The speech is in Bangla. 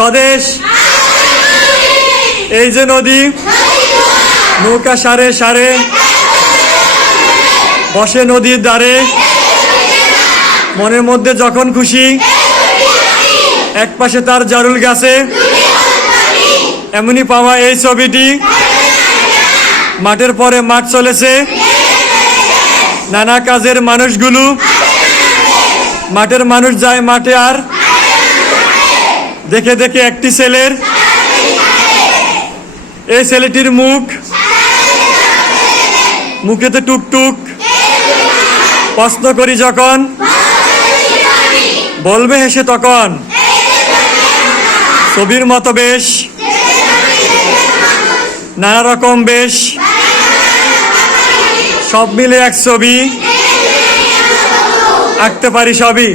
স্বদেশ এই যে নদী, নৌকা সারে সারে বসে নদীর ধারে, মনের মধ্যে যখন খুশি এক পাশে তার জারুল গাছে। এমনি পাওয়া এই ছবিটি, মাঠের পরে মাঠ চলেছে, নানা কাজের মানুষগুলো, মাঠের মানুষ যায় মাঠে আর দেখে দেখে একটি ছেলের, এই ছেলেটির মুখেতে টুকটুক, প্রশ্ন করি যখন বলবে হেসে তখন, ছবির মতো বেশ, নানা রকম বেশ, সব মিলে এক ছবি, আঁকতে পারি সবই।